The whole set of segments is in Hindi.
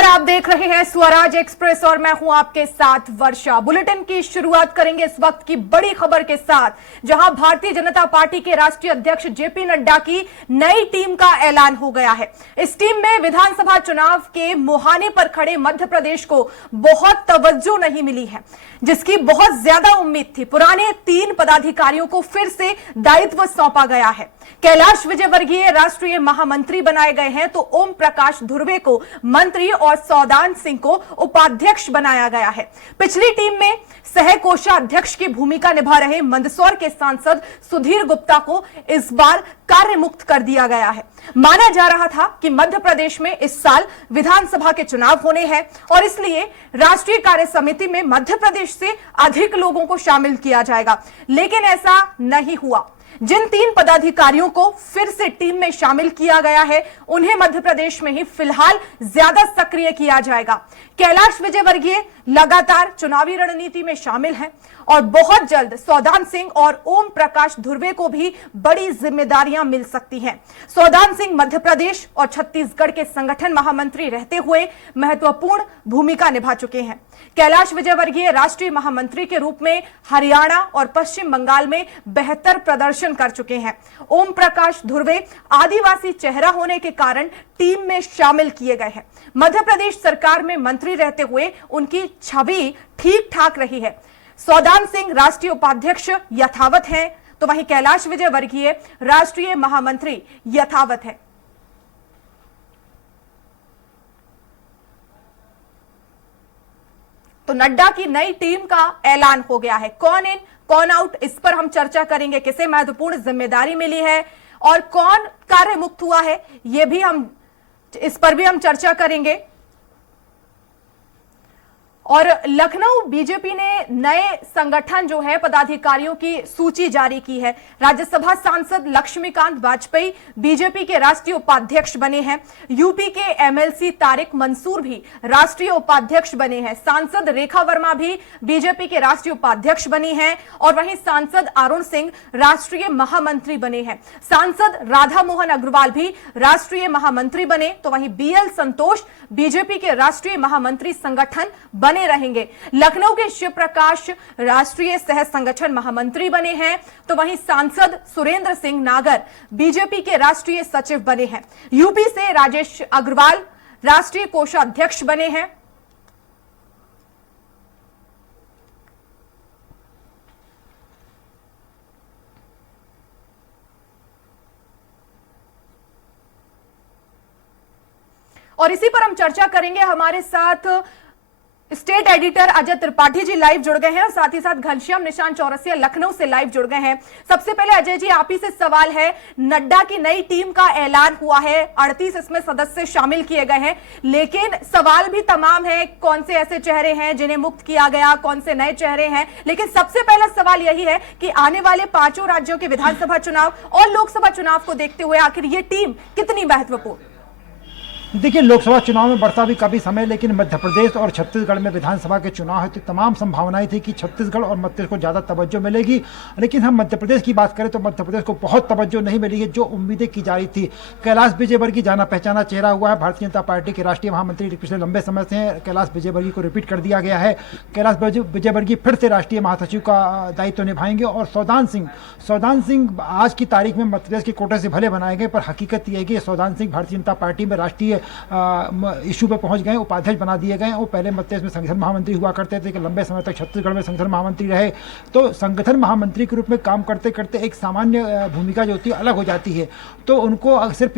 नमस्कार, आप देख रहे हैं स्वराज एक्सप्रेस और मैं हूं आपके साथ वर्षा। बुलेटिन की शुरुआत करेंगे इस वक्त की बड़ी खबर के साथ, जहां भारतीय जनता पार्टी के राष्ट्रीय अध्यक्ष जेपी नड्डा की नई टीम का ऐलान हो गया है। इस टीम में विधानसभा चुनाव के मुहाने पर खड़े मध्य प्रदेश को बहुत तवज्जो नहीं मिली है, जिसकी बहुत ज्यादा उम्मीद थी। पुराने 3 पदाधिकारियों को फिर से दायित्व सौंपा गया है। कैलाश विजयवर्गीय राष्ट्रीय महामंत्री बनाए गए हैं, तो ओम प्रकाश धुर्वे को मंत्री और सौदान सिंह को उपाध्यक्ष बनाया गया है। पिछली टीम में सह कोषाध्यक्ष की भूमिका निभा रहे मंदसौर के सांसद सुधीर गुप्ता को इस बार कार्य मुक्त कर दिया गया है। माना जा रहा था कि मध्य प्रदेश में इस साल विधानसभा के चुनाव होने हैं और इसलिए राष्ट्रीय कार्य समिति में मध्य प्रदेश से अधिक लोगों को शामिल किया जाएगा, लेकिन ऐसा नहीं हुआ। जिन 3 पदाधिकारियों को फिर से टीम में शामिल किया गया है, उन्हें मध्य प्रदेश में ही फिलहाल ज्यादा सक्रिय किया जाएगा। कैलाश विजयवर्गीय लगातार चुनावी रणनीति में शामिल हैं और बहुत जल्द सौदान सिंह और ओम प्रकाश धुर्वे को भी बड़ी जिम्मेदारियां मिल सकती हैं। सौदान सिंह मध्य प्रदेश और छत्तीसगढ़ के संगठन महामंत्री रहते हुए महत्वपूर्ण भूमिका निभा चुके हैं। कैलाश विजयवर्गीय राष्ट्रीय महामंत्री के रूप में हरियाणा और पश्चिम बंगाल में बेहतर प्रदर्शन कर चुके हैं। ओम प्रकाश धुर्वे आदिवासी चेहरा होने के कारण टीम में शामिल किए गए हैं। मध्य प्रदेश सरकार में मंत्री रहते हुए उनकी छवि ठीक ठाक रही है। सौदान सिंह राष्ट्रीय उपाध्यक्ष यथावत हैं, तो वहीं कैलाश विजयवर्गीय राष्ट्रीय महामंत्री यथावत है। तो नड्डा की नई टीम का ऐलान हो गया है। कौन इन कौन आउट, इस पर हम चर्चा करेंगे। किसे महत्वपूर्ण जिम्मेदारी मिली है और कौन कार्य मुक्त हुआ है, इस पर भी हम चर्चा करेंगे। और लखनऊ बीजेपी ने नए संगठन जो है पदाधिकारियों की सूची जारी की है। राज्यसभा सांसद लक्ष्मीकांत वाजपेयी बीजेपी के राष्ट्रीय उपाध्यक्ष बने हैं। यूपी के एमएलसी तारिक मंसूर भी राष्ट्रीय उपाध्यक्ष बने हैं। सांसद रेखा वर्मा भी बीजेपी के राष्ट्रीय उपाध्यक्ष बनी हैं और वहीं सांसद अरुण सिंह राष्ट्रीय महामंत्री बने हैं। सांसद राधा मोहन अग्रवाल भी राष्ट्रीय महामंत्री बने, तो वहीं बीएल संतोष बीजेपी के राष्ट्रीय महामंत्री संगठन बने रहेंगे। लखनऊ के शिव प्रकाश राष्ट्रीय सह संगठन महामंत्री बने हैं, तो वहीं सांसद सुरेंद्र सिंह नागर बीजेपी के राष्ट्रीय सचिव बने हैं। यूपी से राजेश अग्रवाल राष्ट्रीय कोषाध्यक्ष बने हैं। और इसी पर हम चर्चा करेंगे। हमारे साथ state editor Ajay Tripathi ji live जुड़ गए हैं और साथ ही साथ घनश्याम निशान चौरसिया लखनऊ से लाइव जुड़ गए हैं। सबसे पहले अजय जी, आप ही से सवाल है, नड्डा की नई टीम का ऐलान हुआ है, 38 इसमें सदस्य शामिल किए गए हैं, लेकिन सवाल भी तमाम है, कौन से ऐसे चेहरे हैं जिन्हें मुक्त किया गया, कौन से नए चेहरे हैं। लेकिन सबसे पहला सवाल यही है कि आने वाले 5 राज्यों के विधानसभा चुनाव और लोकसभा चुनाव को देखते हुए आखिर ये टीम कितनी महत्वपूर्ण? देखिए, लोकसभा चुनाव में बढ़ता भी काफ़ी समय, लेकिन मध्य प्रदेश और छत्तीसगढ़ में विधानसभा के चुनाव है, तो तमाम संभावनाएं थी कि छत्तीसगढ़ और मध्य प्रदेश को ज़्यादा तवज्जो मिलेगी। लेकिन हम मध्य प्रदेश की बात करें तो मध्य प्रदेश को बहुत तवज्जो नहीं मिली है जो उम्मीदें की जा रही थी। कैलाश विजयवर्गीय जाना पहचाना चेहरा हुआ है, भारतीय जनता पार्टी के राष्ट्रीय महामंत्री पिछले लंबे समय से हैं। कैलाश विजयवर्गीय को रिपीट कर दिया गया है। कैलाश विजयवर्गीय फिर से राष्ट्रीय महासचिव का दायित्व निभाएंगे। और सौदान सिंह आज की तारीख में मध्य प्रदेश के कोटे से भले बनाए गए, पर हकीकत यह है कि सौदान सिंह भारतीय जनता पार्टी में राष्ट्रीय इशू पे पहुंच गए, उपाध्यक्ष बना दिए गए। वो पहले मध्य प्रदेश में संगठन महामंत्री हुआ करते थे कि लंबे समय तक छत्तीसगढ़ में संगठन महामंत्री रहे। तो संगठन महामंत्री के रूप में काम करते करते एक सामान्य भूमिका जो होती है अलग हो जाती है। तो उनको सिर्फ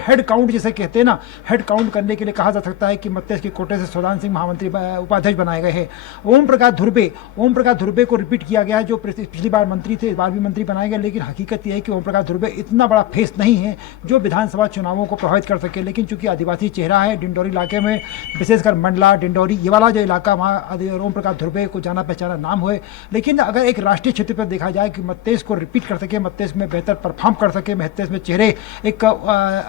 हेड काउंट जिसे कहते हैं ना, हेड काउंट करने के लिए कहा जा सकता है कि मध्य प्रदेश के कोटे से सौदान सिंह महामंत्री उपाध्यक्ष बनाए गए हैं। ओम प्रकाश धुर्वे को रिपीट किया गया है, जो पिछली बार मंत्री थे, इस बार भी मंत्री बनाए गए। लेकिन हकीकत यह है कि ओम प्रकाश धुर्वे इतना बड़ा फेस नहीं है जो विधानसभा चुनावों को प्रभावित कर सके। लेकिन चूंकि आदिवासी चेहरा है, डिंडोरी इलाके में विशेषकर मंडला डिंडोरी ये वाला जो इलाका, वहाँ ओम प्रकाश धुर्वे को जाना पहचाना नाम हुए। लेकिन अगर एक राष्ट्रीय क्षेत्र पर देखा जाए कि मध्य प्रदेश को रिपीट कर सके, मध्य प्रदेश में बेहतर परफॉर्म कर सके, मध्य प्रदेश में चेहरे एक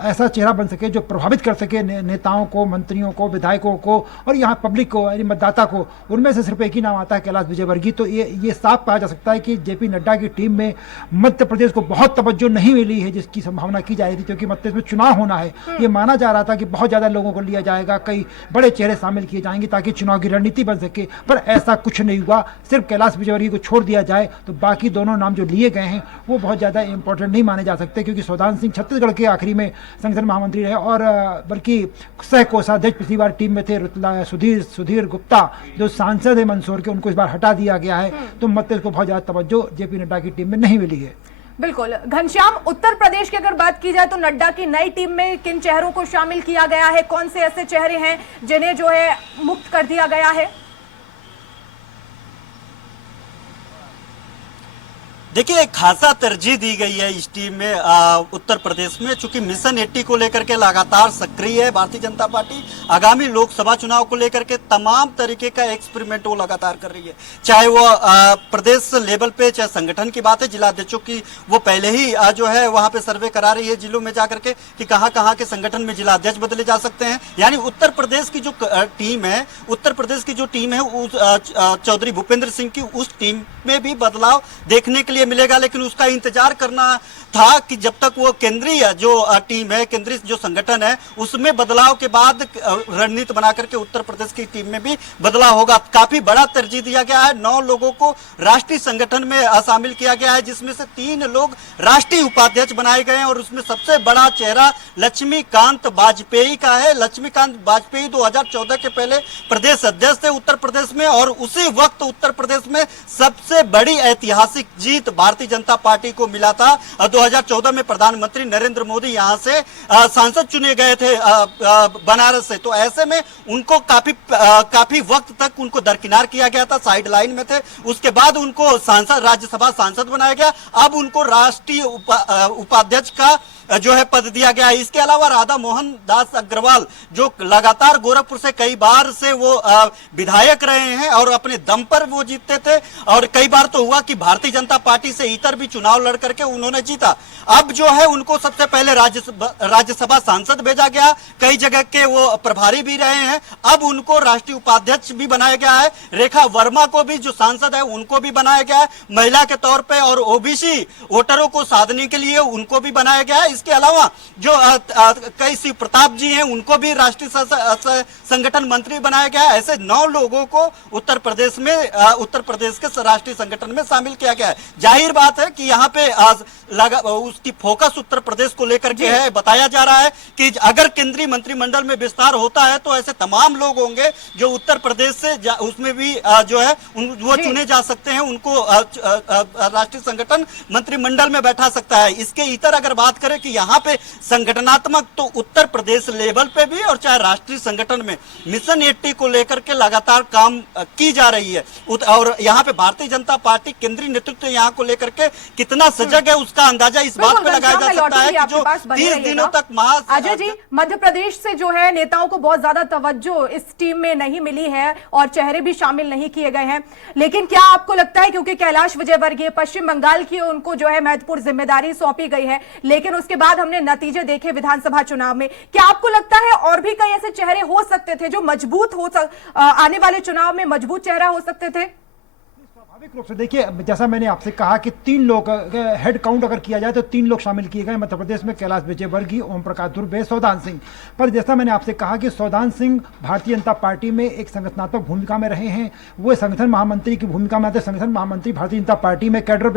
ऐसा चेहरा बन सके जो प्रभावित कर सके नेताओं को, मंत्रियों को, विधायकों को और यहाँ पब्लिक को, यानी मतदाता को, उनमें से सिर्फ एक ही नाम आता है, कैलाश विजयवर्गीय। तो ये साफ पाया जा सकता है कि जेपी नड्डा की टीम में मध्य प्रदेश को बहुत तवज्जो नहीं मिली है जिसकी संभावना की जा रही थी, क्योंकि मध्य प्रदेश में चुनाव होना है। ये माना जा रहा था कि बहुत ज़्यादा लोगों को लिया जाएगा, कई बड़े चेहरे शामिल किए जाएंगे ताकि चुनाव की रणनीति बन सके, पर ऐसा कुछ नहीं हुआ। सिर्फ कैलाश विजयवर्गीय को छोड़ दिया जाए तो बाकी दोनों नाम जो लिए गए हैं वो बहुत ज़्यादा इंपॉर्टेंट नहीं माने जा सकते, क्योंकि सौदान सिंह छत्तीसगढ़ के आखिरी में संगठन महामंत्री रहे और बल्कि सह कोषाध्यक्ष पिछली बार टीम में थे। सुधीर गुप्ता जो सांसद है मंदसौर के, उनको इस बार हटा दिया गया है, तो मध्य को बहुत ज़्यादा तवज्जो जेपी नड्डा की टीम में नहीं मिली है। बिल्कुल घनश्याम, उत्तर प्रदेश की अगर बात की जाए तो नड्डा की नई टीम में किन चेहरों को शामिल किया गया है? कौन से ऐसे चेहरे हैं जिन्हें जो है मुक्त कर दिया गया है? देखिए, एक खासा तरजीह दी गई है इस टीम में उत्तर प्रदेश में, चूंकि मिशन 80 को लेकर के लगातार सक्रिय है भारतीय जनता पार्टी। आगामी लोकसभा चुनाव को लेकर के तमाम तरीके का एक्सपेरिमेंट वो लगातार कर रही है, चाहे वो प्रदेश लेवल पे, चाहे संगठन की बात है, जिला अध्यक्षों की वो पहले ही जो है वहां पे सर्वे करा रही है जिलों में जाकर के कि कहां कहां के संगठन में जिला अध्यक्ष बदले जा सकते हैं। यानी उत्तर प्रदेश की जो टीम है, उत्तर प्रदेश की जो टीम है चौधरी भूपेंद्र सिंह की, उस टीम में भी बदलाव देखने के लिए मिलेगा, लेकिन उसका इंतजार करना था कि जब तक वो केंद्रीय जो टीम है, केंद्रीय जो संगठन है, उसमें बदलाव के बाद रणनीति बना करके उत्तर प्रदेश की टीम में भी बदलाव होगा। काफी बड़ा तरजीह दिया गया है, 9 लोगों को राष्ट्रीय संगठन में शामिल किया गया है, जिसमें से 3 लोग राष्ट्रीय उपाध्यक्ष बनाए गए हैं और उसमें सबसे बड़ा चेहरा लक्ष्मीकांत वाजपेयी का है। लक्ष्मीकांत वाजपेयी 2014 के पहले प्रदेश अध्यक्ष थे उत्तर प्रदेश में, और उसी वक्त उत्तर प्रदेश में सबसे बड़ी ऐतिहासिक जीत भारतीय जनता पार्टी को मिला था। 2014 में प्रधानमंत्री नरेंद्र मोदी यहां से सांसद चुने गए थे बनारस से, तो ऐसे में उनको काफी वक्त तक उनको दरकिनार किया गया था, साइड लाइन में थे। उसके बाद उनको सांसद, राज्यसभा सांसद बनाया गया, अब उनको राष्ट्रीय उपाध्यक्ष का जो है पद दिया गया है। इसके अलावा राधा मोहन दास अग्रवाल जो लगातार गोरखपुर से कई बार से वो विधायक रहे हैं और अपने दम पर वो जीतते थे, और कई बार तो हुआ कि भारतीय जनता पार्टी से इतर भी चुनाव लड़ करके उन्होंने जीता। अब जो है उनको सबसे पहले राज्यसभा सांसद भेजा गया, कई जगह के वो प्रभारी भी रहे हैं, अब उनको राष्ट्रीय उपाध्यक्ष भी बनाया गया है। रेखा वर्मा को भी जो सांसद है उनको भी बनाया गया है महिला के तौर पे, और ओबीसी वोटरों को साधने के लिए उनको भी बनाया गया है। इसके अलावा जो कई शिव प्रताप जी हैं उनको भी राष्ट्रीय संगठन मंत्री बनाया गया है। ऐसे 9 लोगों को उत्तर प्रदेश के राष्ट्रीय संगठन में शामिल किया गया है। जाहिर बात है कि यहाँ पे उसकी फोकस उत्तर प्रदेश को लेकर के है। बताया जा रहा है कि अगर केंद्रीय मंत्रिमंडल में विस्तार होता है तो ऐसे तमाम लोग होंगे जो उत्तर प्रदेश से उसमें भी जो है वो चुने जा सकते हैं, उनको राष्ट्रीय संगठन मंत्रिमंडल में बैठा सकता है। इसके इतर अगर बात करें कि यहाँ पे संगठनात्मक, तो उत्तर प्रदेश लेवल पे भी और चाहे राष्ट्रीय संगठन में मिशन 80 को लेकर के लगातार काम की जा रही है, और यहाँ पे भारतीय जनता पार्टी केंद्रीय नेतृत्व यहाँ को लेकर के कितना सजग है उसका अंदाजा इस बात पे लगाया जा सकता है कि जो 30 दिनों तक अजय जी, मध्य प्रदेश से जो है नेताओं को बहुत ज्यादा तवज्जो इस टीम में नहीं मिली है और चेहरे भी शामिल नहीं किए गए हैं, लेकिन क्या आपको लगता है क्योंकि कैलाश विजयवर्गीय पश्चिम बंगाल की उनको जो है महत्वपूर्ण जिम्मेदारी सौंपी गई है, लेकिन उसके बाद हमने नतीजे देखे विधानसभा चुनाव में, क्या आपको लगता है और भी कई ऐसे चेहरे हो सकते थे जो मजबूत आने वाले चुनाव में मजबूत चेहरा हो सकते थे? स्वाभाविक रूप से देखिए, जैसा मैंने आपसे कहा कि 3 लोग हेड काउंट अगर किया जाए तो 3 लोग शामिल किए गए मध्य प्रदेश में, कैलाश विजयवर्गीय, ओम प्रकाश दुबे, सौदान सिंह। पर जैसा मैंने आपसे कहा कि सौदान सिंह भारतीय जनता पार्टी में एक संगठनात्मक भूमिका में रहे हैं, वो संगठन महामंत्री की भूमिका में आते। संगठन महामंत्री भारतीय जनता पार्टी में कैडर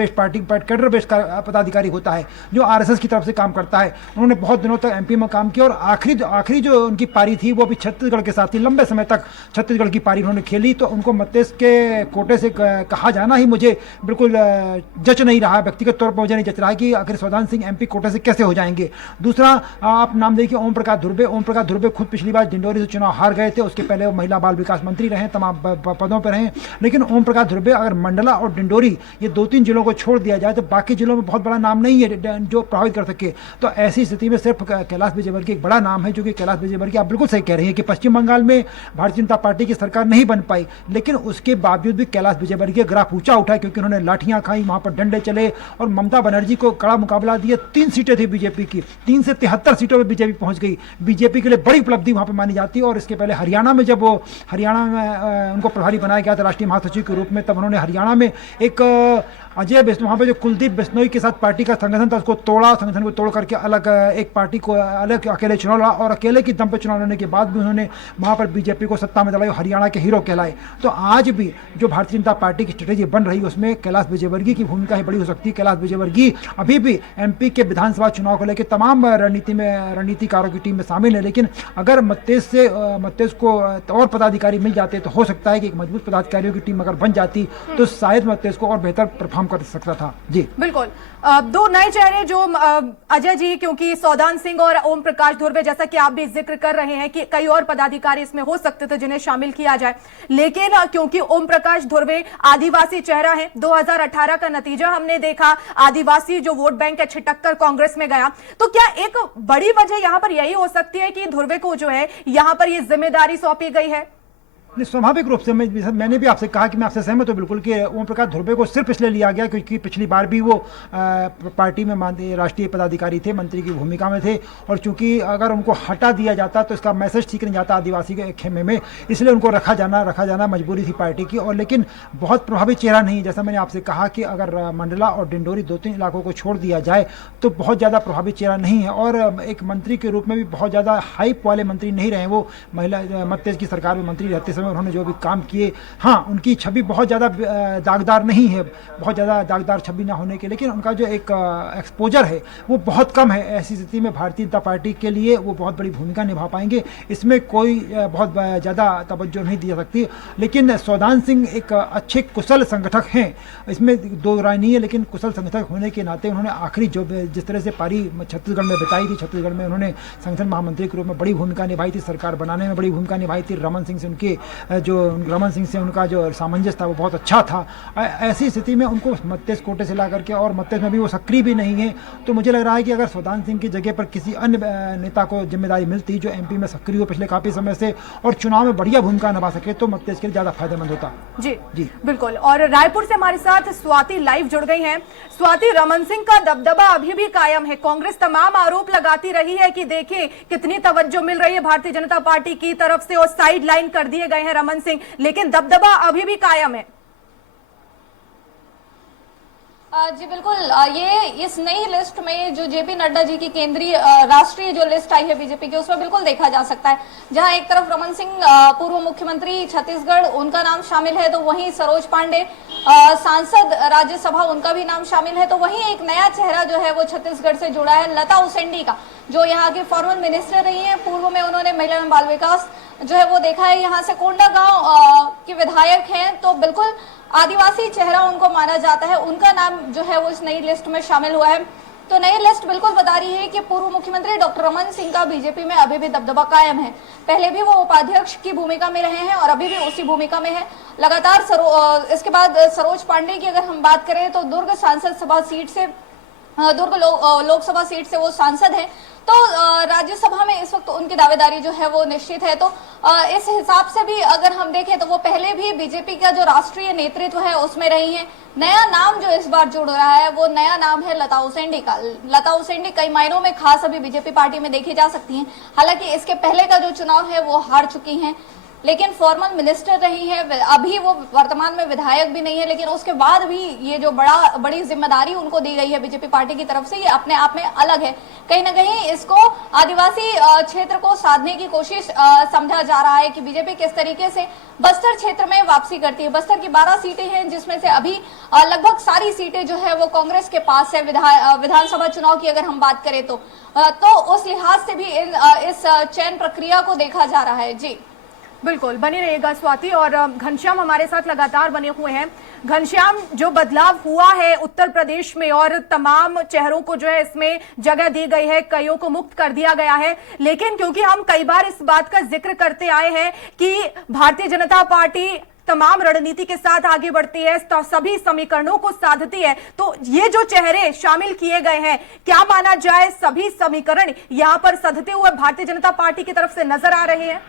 बेस्ड पदाधिकारी होता है जो RSS की तरफ से काम करता है। उन्होंने बहुत दिनों तक MP में काम किया और आखिरी जो उनकी पारी थी वो भी छत्तीसगढ़ के साथ ही लंबे समय तक छत्तीसगढ़ की पारी उन्होंने खेली, तो उनको मध्य के कोटे से कहा जाना ही मुझे बिल्कुल जच नहीं रहा, व्यक्तिगत तौर पर मुझे नहीं जच रहा है कि आखिर सौदान सिंह MP कोटे से कैसे हो जाएंगे। दूसरा आप नाम देखिए ओम प्रकाश दुबे खुद पिछली बार डिंडोरी से चुनाव हार गए थे, उसके पहले वो महिला बाल विकास मंत्री रहे, तमाम पदों पर रहे, लेकिन ओम प्रकाश दुबे अगर मंडला और डिंडोरी ये 2-3 जिलों को छोड़ दिया जाए तो बाकी जिलों में बहुत बड़ा नाम नहीं है जो प्रभावित कर सके। तो ऐसी स्थिति में सिर्फ कैलाश विजयवर्गीय एक बड़ा नाम है, जो कि कैलाश विजयवर्गीय आप बिल्कुल सही कह रही है कि पश्चिम बंगाल में भारतीय जनता पार्टी की सरकार नहीं बन पाई, लेकिन उसके बावजूद भी कैलाश विजयवर्गीय ग्राफ ऊंचा उठा क्योंकि उन्होंने लाठियां खाई, वहां पर डंडे चले और ममता बनर्जी को कड़ा मुकाबला दिया। 3 सीटें थी बीजेपी की, 3 से 73 सीटों पर बीजेपी पहुंच गई। बीजेपी के लिए बड़ी उपलब्धि वहां पर मानी जाती है। और इसके पहले हरियाणा में जब वो हरियाणा में उनको प्रभारी बनाया गया था राष्ट्रीय महासचिव के रूप में, तब उन्होंने हरियाणा में एक अजय बिश्नोई, वहाँ पे जो कुलदीप बिश्नोई के साथ पार्टी का संगठन था उसको तोड़ा, संगठन को तोड़ करके अलग एक पार्टी को अलग अकेले चुनाव लड़ा और अकेले की दम पे चुनाव लड़ने के बाद भी उन्होंने वहाँ पर बीजेपी को सत्ता में दलाई, हरियाणा के हीरो कहलाए। तो आज भी जो भारतीय जनता पार्टी की स्ट्रेटेजी बन रही है उसमें कैलाश विजयवर्गीय की भूमिका ही बड़ी हो सकती है। कैलाश विजयवर्गीय अभी भी एमपी के विधानसभा चुनाव को लेकर तमाम रणनीतिकारों की टीम में शामिल है, लेकिन अगर मत्तेज को और पदाधिकारी मिल जाते तो हो सकता है कि एक मजबूत पदाधिकारियों की टीम अगर बन जाती तो शायद मत्तेज को और बेहतर परफॉर्म कर सकता था। जी बिल्कुल। दो नए चेहरे जो अजय जी, क्योंकि सौदान सिंह और ओम प्रकाश धुर्वे, जैसा कि आप भी जिक्र कर रहे हैं कि कई और पदाधिकारी इसमें हो सकते थे जिन्हें शामिल किया जाए, लेकिन क्योंकि ओम प्रकाश धुर्वे आदिवासी चेहरा है, 2018 का नतीजा हमने देखा, आदिवासी जो वोट बैंक है छिटक कर कांग्रेस में गया, तो क्या एक बड़ी वजह यहां पर यही हो सकती है कि धुर्वे को जो है यहां पर यह जिम्मेदारी सौंपी गई है? स्वाभाविक रूप से मैंने भी आपसे कहा कि मैं आपसे सहमत हूँ बिल्कुल कि ओम प्रकाश धुर्वे को सिर्फ इसलिए लिया गया क्योंकि पिछली बार भी वो पार्टी में राष्ट्रीय पदाधिकारी थे, मंत्री की भूमिका में थे, और चूंकि अगर उनको हटा दिया जाता तो इसका मैसेज ठीक नहीं जाता आदिवासी के खेमे में, इसलिए उनको रखा जाना मजबूरी थी पार्टी की। और लेकिन बहुत प्रभावी चेहरा नहीं, जैसा मैंने आपसे कहा कि अगर मंडला और डिंडोरी 2-3 इलाकों को छोड़ दिया जाए तो बहुत ज़्यादा प्रभावी चेहरा नहीं है, और एक मंत्री के रूप में भी बहुत ज़्यादा हाइप वाले मंत्री नहीं रहे। वो महिला मत्तेज की सरकार में मंत्री रहते समय उन्होंने जो भी काम किए, हाँ उनकी छवि बहुत ज़्यादा दागदार नहीं है, बहुत ज़्यादा दागदार छवि ना होने के, लेकिन उनका जो एक एक्सपोजर है वो बहुत कम है। ऐसी स्थिति में भारतीय जनता पार्टी के लिए वो बहुत बड़ी भूमिका निभा पाएंगे, इसमें कोई बहुत ज़्यादा तवज्जो नहीं दी जा सकती। लेकिन सौदान सिंह एक अच्छे कुशल संगठक हैं, इसमें दो राय नहीं है, लेकिन कुशल संगठक होने के नाते उन्होंने आखिरी जो जिस तरह से पारी छत्तीसगढ़ में बिताई थी, छत्तीसगढ़ में उन्होंने संगठन महामंत्री के रूप में बड़ी भूमिका निभाई थी, सरकार बनाने में बड़ी भूमिका निभाई थी। रमन सिंह से उनका जो सामंजस्य था वो बहुत अच्छा था। ऐसी स्थिति में उनको मत्तेज कोटे से ला करके, और मत्तेज में भी वो सक्रिय भी नहीं है, तो मुझे लग रहा है कि अगर सौदान सिंह की जगह पर किसी अन्य नेता को जिम्मेदारी मिलती जो एमपी में सक्रिय हो पिछले काफी समय से और चुनाव में बढ़िया भूमिका निभा सके तो मत्तेज के लिए ज्यादा फायदेमंद होता। जी जी बिल्कुल। और रायपुर से हमारे साथ स्वाति लाइव जुड़ गई हैं। स्वाति, रमन सिंह का दबदबा अभी भी कायम है, कांग्रेस तमाम आरोप लगाती रही है कि देखिए कितनी तवज्जो मिल रही है भारतीय जनता पार्टी की तरफ से और साइड लाइन कर दिए गए हैं रमन सिंह, लेकिन दबदबा अभी भी कायम है। जी बिल्कुल, ये इस नई लिस्ट में जो जेपी नड्डा जी की केंद्रीय राष्ट्रीय जो लिस्ट आई है बीजेपी की, उसमें बिल्कुल देखा जा सकता है, जहां एक तरफ रमन सिंह पूर्व मुख्यमंत्री छत्तीसगढ़ उनका नाम शामिल है, तो वहीं सरोज पांडे सांसद राज्यसभा उनका भी नाम शामिल है, तो वहीं एक नया चेहरा जो है वो छत्तीसगढ़ से जुड़ा है लता उसेंडी का, जो यहाँ की फॉर्मर मिनिस्टर रही है। पूर्व में उन्होंने महिला एवं बाल विकास जो है वो देखा है, यहाँ से कोंडागांव के विधायक हैं, तो बिल्कुल आदिवासी चेहरा उनको माना जाता है, उनका नाम जो है वो इस नई लिस्ट में शामिल हुआ है। तो नई लिस्ट बिल्कुल बता रही है कि पूर्व मुख्यमंत्री डॉक्टर रमन सिंह का बीजेपी में अभी भी दबदबा कायम है। पहले भी वो उपाध्यक्ष की भूमिका में रहे हैं और अभी भी उसी भूमिका में है लगातार। इसके बाद सरोज पांडे की अगर हम बात करें तो दुर्ग सांसद सभा सीट से, दुर्ग लोकसभा सीट से वो सांसद है, तो राज्यसभा में इस वक्त उनकी दावेदारी जो है वो निश्चित है। तो इस हिसाब से भी अगर हम देखें तो वो पहले भी बीजेपी का जो राष्ट्रीय नेतृत्व है उसमें रही है। नया नाम जो इस बार जुड़ रहा है वो नया नाम है लता उसेंडी का। लता उसेंडी कई मायनों में खास अभी बीजेपी पार्टी में देखी जा सकती हैं, हालांकि इसके पहले का जो चुनाव है वो हार चुकी हैं, लेकिन फॉर्मल मिनिस्टर रही है, अभी वो वर्तमान में विधायक भी नहीं है, लेकिन उसके बाद भी ये जो बड़ी जिम्मेदारी उनको दी गई है बीजेपी पार्टी की तरफ से, ये अपने आप में अलग है। कहीं ना कहीं इसको आदिवासी क्षेत्र को साधने की कोशिश समझा जा रहा है कि बीजेपी किस तरीके से बस्तर क्षेत्र में वापसी करती है। बस्तर की 12 सीटें हैं, जिसमें से अभी लगभग सारी सीटें जो है वो कांग्रेस के पास है। विधानसभा चुनाव की अगर हम बात करें तो उस लिहाज से भी इस चयन प्रक्रिया को देखा जा रहा है। जी बिल्कुल, बनी रहिएगा स्वाति। और घनश्याम हमारे साथ लगातार बने हुए हैं। घनश्याम, जो बदलाव हुआ है उत्तर प्रदेश में और तमाम चेहरों को जो है इसमें जगह दी गई है, कईयों को मुक्त कर दिया गया है, लेकिन क्योंकि हम कई बार इस बात का जिक्र करते आए हैं कि भारतीय जनता पार्टी तमाम रणनीति के साथ आगे बढ़ती है, तो सभी समीकरणों को साधती है, तो ये जो चेहरे शामिल किए गए हैं, क्या माना जाए सभी समीकरण यहां पर साधते हुए भारतीय जनता पार्टी की तरफ से नजर आ रहे हैं?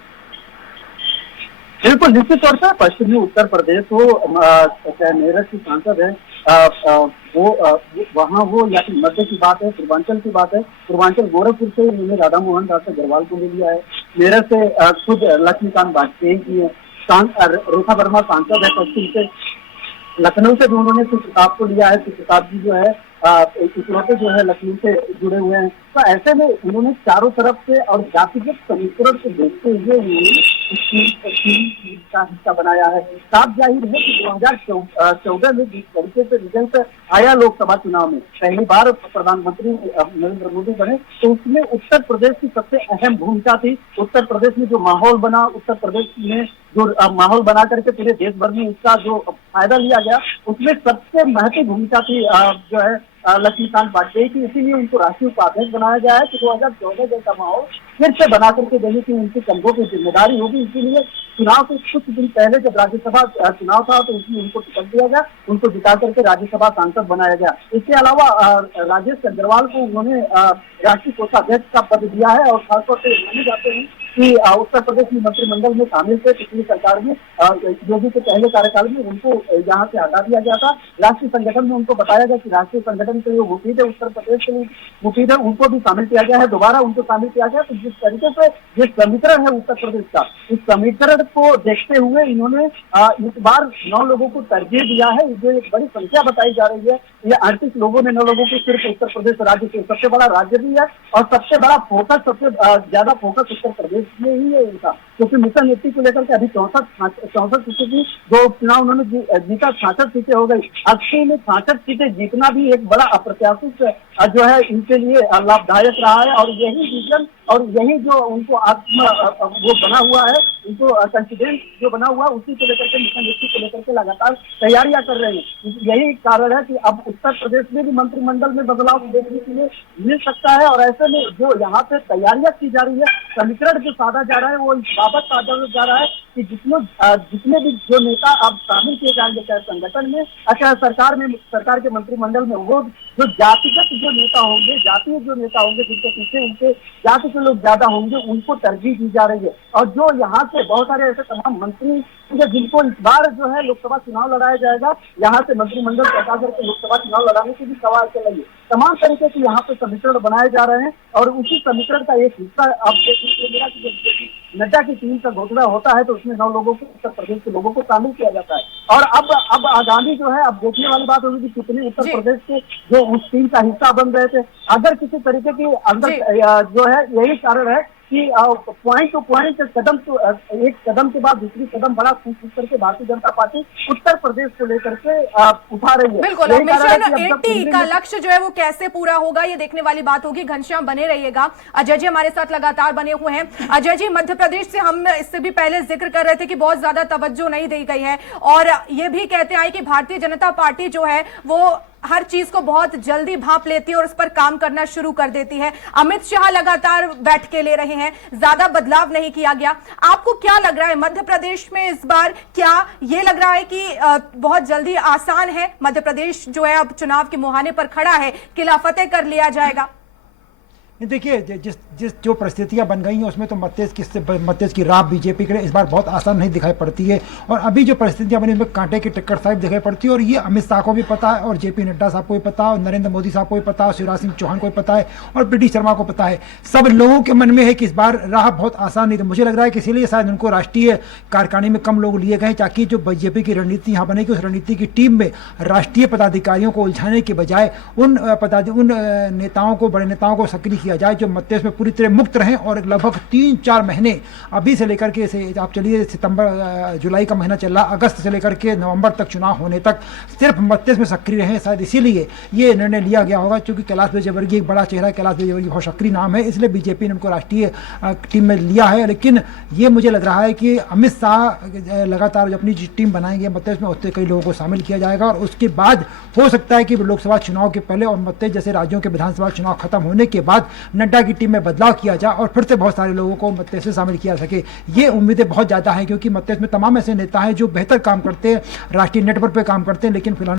बिल्कुल, निश्चित तौर पर पश्चिमी उत्तर प्रदेश हो, चाहे मेरठ की सांसद है वो वहाँ हो, या फिर मध्य की बात है, पूर्वांचल की बात है, पूर्वांचल गोरखपुर से उन्होंने राधा मोहन दास अग्रवाल को ले लिया है, मेरठ से खुद लक्ष्मीकांत वाजपेयी की है, रेखा वर्मा सांसद है पश्चिम से, लखनऊ से भी उन्होंने कुछ किताब को लिया है, कुछ किताब जी जो है इकलौते जो है लखनऊ से जुड़े हुए हैं। तो ऐसे में उन्होंने चारों तरफ से और जातिगत समीकरण को देखते हुए का हिस्सा बनाया है। साफ जाहिर है कि 2014 में जिस तरीके से रिजल्ट आया लोकसभा चुनाव में, पहली बार प्रधानमंत्री नरेंद्र मोदी बने, तो उसमें उत्तर प्रदेश की सबसे अहम भूमिका थी। उत्तर प्रदेश में जो माहौल बना, उत्तर प्रदेश में जो माहौल बना करके पूरे देश भर में इसका जो फायदा लिया गया, उसमें सबसे महत्वपूर्ण भूमिका थी जो है लक्ष्मीकांत वाजपेयी की। इसीलिए उनको राष्ट्रीय उपाध्यक्ष बनाया गया है कि 2014 जैसा माहौल फिर से बना करके देने की उनके कंधों की जिम्मेदारी होगी। इसीलिए चुनाव के कुछ दिन पहले जब राज्यसभा चुनाव था तो इसमें उनको टिकट दिया गया, उनको जिता करके राज्यसभा सांसद बनाया गया। इसके अलावा राजेश अग्रवाल को उन्होंने राष्ट्रीय कोषाध्यक्ष का पद दिया है और खासतौर से माने जाते हैं कि उत्तर प्रदेश में मंत्रिमंडल में शामिल थे। पिछली सरकार में योगी के पहले कार्यकाल में उनको यहाँ से हटा दिया गया था। राष्ट्रीय संगठन में उनको बताया गया कि राष्ट्रीय संगठन के लिए मुफीद है, उत्तर प्रदेश के लिए मुफीद है, उनको भी शामिल किया गया है, दोबारा उनको शामिल किया गया। तो जिस तरीके से ये समीकरण है उत्तर प्रदेश का, इस समीकरण को देखते हुए इन्होंने इस बार 9 लोगों को तरजीह दिया है, जो एक बड़ी संख्या बताई जा रही है। ये 38 लोगों ने 9 लोगों को सिर्फ उत्तर प्रदेश राज्य के सबसे बड़ा राज्य भी है और सबसे बड़ा फोकस, सबसे ज्यादा फोकस उत्तर प्रदेश में ही है इनका, क्योंकि मिशन 80 को लेकर के अभी 64 सीटें की, जो चुनाव उन्होंने जीता 66 सीटें हो गई। 80 में 66 सीटें जीतना भी एक बड़ा अप्रत्याशित जो है इनके लिए लाभदायक रहा है। और यही विजन और यही जो उनको वो बना हुआ है, उनको कॉन्फिडेंस जो बना हुआ है, उसी को लेकर के मिशन 80 को लेकर के लगातार तैयारियां कर रहे हैं। यही कारण है कि अब उत्तर प्रदेश में भी मंत्रिमंडल में बदलाव देखने के लिए मिल सकता है। और ऐसे में जो यहाँ पे तैयारियां की जा रही है, समीकरण जो साधा जा रहा है, वो इस बाबत साधा जा रहा है कि जितने भी जो नेता अब शामिल किए जाएंगे, चाहे संगठन में, चाहे सरकार के मंत्रिमंडल में, वो जो जातिगत जो नेता होंगे, जातीय जो नेता होंगे, जिनके पीछे उनके जाति के लोग ज्यादा होंगे, उनको तरजीह दी जा रही है। और जो यहाँ से बहुत सारे ऐसे तमाम मंत्री जिनको इस बार जो है लोकसभा चुनाव लड़ाया जाएगा, यहाँ से मंत्रिमंडल हटा करके लोकसभा चुनाव लड़ाने की भी कवायद चल रही है। तमाम तरीके से यहाँ पे समीकरण बनाए जा रहे हैं और उसी समीकरण का एक हिस्सा अब देखिए नड्डा की टीम का घोषणा होता है तो उसमें 9 लोगों को, उत्तर प्रदेश के लोगों को शामिल किया जाता है। और अब आगामी जो है, अब देखने वाली बात होगी कि कितने उत्तर प्रदेश के जो उस टीम का हिस्सा बन रहे थे, अगर किसी तरीके की अंदर जो है, यही कारण है कि पॉइंट टू पॉइंट कदम तो एक कदम के बाद दूसरी कदम बड़ा फूट करके भारतीय जनता पार्टी उत्तर प्रदेश को लेकर के उठा रही है। बिल्कुल, मिशन 80 का लक्ष्य जो है वो कैसे पूरा होगा, ये देखने वाली बात होगी। घनश्याम बने रहिएगा। अजय जी हमारे साथ लगातार बने हुए हैं। अजय जी, मध्य प्रदेश से हम इससे भी पहले जिक्र कर रहे थे कि बहुत ज्यादा तवज्जो नहीं दी गई है और ये भी कहते आए कि भारतीय जनता पार्टी जो है वो हर चीज को बहुत जल्दी भांप लेती है और उस पर काम करना शुरू कर देती है। अमित शाह लगातार बैठ के ले रहे हैं, ज्यादा बदलाव नहीं किया गया। आपको क्या लग रहा है मध्य प्रदेश में इस बार, क्या ये लग रहा है कि बहुत जल्दी आसान है, मध्य प्रदेश जो है अब चुनाव के मुहाने पर खड़ा है, किला फतेह कर लिया जाएगा? देखिए, जिस जो परिस्थितियां बन गई हैं उसमें तो मध्य की राह बीजेपी के लिए इस बार बहुत आसान नहीं दिखाई पड़ती है। और अभी जो परिस्थितियां बनी उसमें कांटे की टक्कर साहब दिखाई पड़ती है और ये अमित शाह को भी पता है और जेपी नड्डा साहब को भी पता है और नरेंद्र मोदी साहब को भी पता है, शिवराज सिंह चौहान को भी पता है और पीडी शर्मा को पता है। सब लोगों के मन में है कि इस बार राह बहुत आसान नहीं थी। मुझे लग रहा है कि इसीलिए शायद उनको राष्ट्रीय कार्यकारिणी में कम लोग लिए गए ताकि जो बीजेपी की रणनीति यहाँ बनेगी उस रणनीति की टीम में राष्ट्रीय पदाधिकारियों को उलझाने के बजाय उन नेताओं को, बड़े नेताओं को सक्रिय किया जाए जो मध्य में पूरी तरह मुक्त रहें। और लगभग 3-4 महीने अभी से लेकर के आप चलिए जुलाई का महीना चल रहा, अगस्त से लेकर के नवंबर तक चुनाव होने तक सिर्फ मध्य में सक्रिय रहें। शायद इसीलिए ये निर्णय लिया गया होगा, क्योंकि कैलाश विजयवर्गीय एक बड़ा चेहरा है, कैलाश विजयवर्गीय बहुत सक्रिय नाम है, इसलिए बीजेपी ने उनको राष्ट्रीय टीम में लिया है। लेकिन ये मुझे लग रहा है कि अमित शाह लगातार जो अपनी टीम बनाएंगे मध्य में, उससे कई लोगों को शामिल किया जाएगा और उसके बाद हो सकता है कि लोकसभा चुनाव के पहले और मध्य जैसे राज्यों के विधानसभा चुनाव खत्म होने के बाद नड्डा की टीम में बदलाव किया जाए और फिर से बहुत सारे लोगों को मध्य से शामिल किया सके। ये उम्मीदें बहुत ज्यादा हैं, क्योंकि मध्य में तमाम ऐसे नेता हैं जो बेहतर काम करते हैं, राष्ट्रीय नेटवर्क पे काम करते हैं, लेकिन फिलहाल